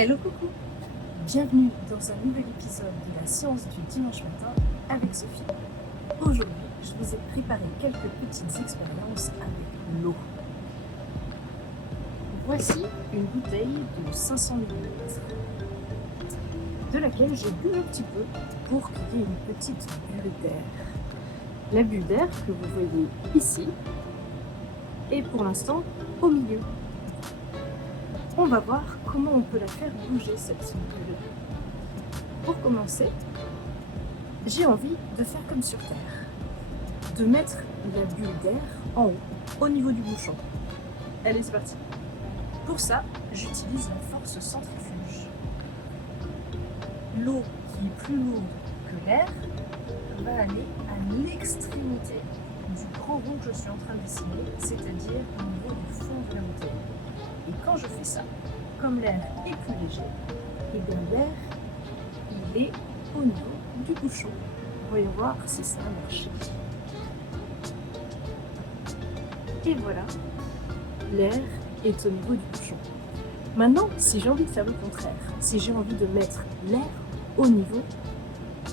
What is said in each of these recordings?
Hello coucou! Bienvenue dans un nouvel épisode de la séance du dimanche matin avec Sophie. Aujourd'hui, je vous ai préparé quelques petites expériences avec l'eau. Voici une bouteille de 500 ml de laquelle j'ai bu un petit peu pour qu'il y ait une petite bulle d'air. La bulle d'air que vous voyez ici est pour l'instant au milieu. On va voir comment on peut la faire bouger cette bulle. Pour commencer, j'ai envie de faire comme sur Terre, de mettre la bulle d'air en haut, au niveau du bouchon. Allez, c'est parti. Pour ça, j'utilise la force centrifuge. L'eau qui est plus lourde que l'air va aller à l'extrémité du grand rond que je suis en train de dessiner, c'est-à-dire au niveau du fond de la bouteille. Et quand je fais ça, comme l'air est plus léger, et bien l'air, il est au niveau du bouchon. Voyons voir si ça a marché. Et voilà, l'air est au niveau du bouchon. Maintenant, si j'ai envie de faire le contraire, si j'ai envie de mettre l'air au niveau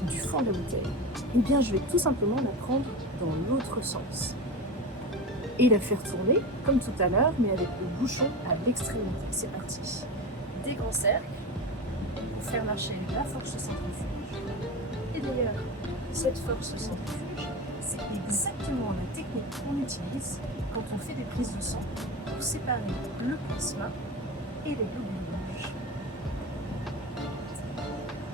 du fond de la bouteille, eh bien je vais tout simplement la prendre dans l'autre sens et la faire tourner comme tout à l'heure, mais avec le bouchon à l'extrémité. C'est parti. Des grands cercles pour faire marcher la force centrifuge. Et d'ailleurs, cette force centrifuge, c'est exactement la technique qu'on utilise quand on fait des prises de sang pour séparer le plasma et les globules rouges.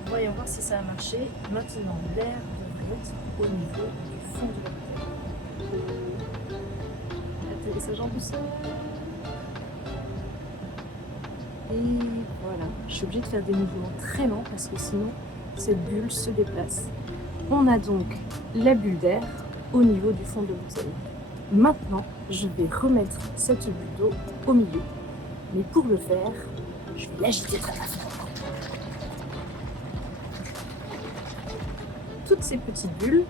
Voyons voir si ça a marché. Maintenant, l'air devrait être au niveau du fond de la bouteille. Atterrissage en douceur. Et voilà, je suis obligée de faire des mouvements très lents parce que sinon cette bulle se déplace. On a donc la bulle d'air au niveau du fond de la bouteille. Maintenant, je vais remettre cette bulle d'eau au milieu. Mais pour le faire, je vais l'agiter très fort. Toutes ces petites bulles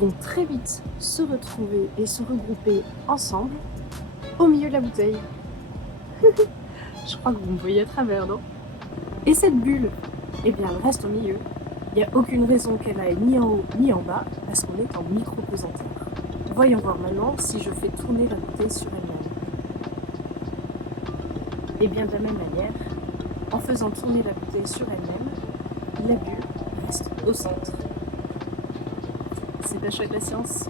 vont très vite se retrouver et se regrouper ensemble au milieu de la bouteille. Je crois que vous me voyez à travers, non? Et cette bulle, eh bien, elle reste au milieu. Il n'y a aucune raison qu'elle aille ni en haut ni en bas parce qu'on est en micro-pesanteur. Voyons voir maintenant si je fais tourner la bouteille sur elle-même. Et bien de la même manière, en faisant tourner la bouteille sur elle-même, la bulle reste au centre. C'est pas chouette la science?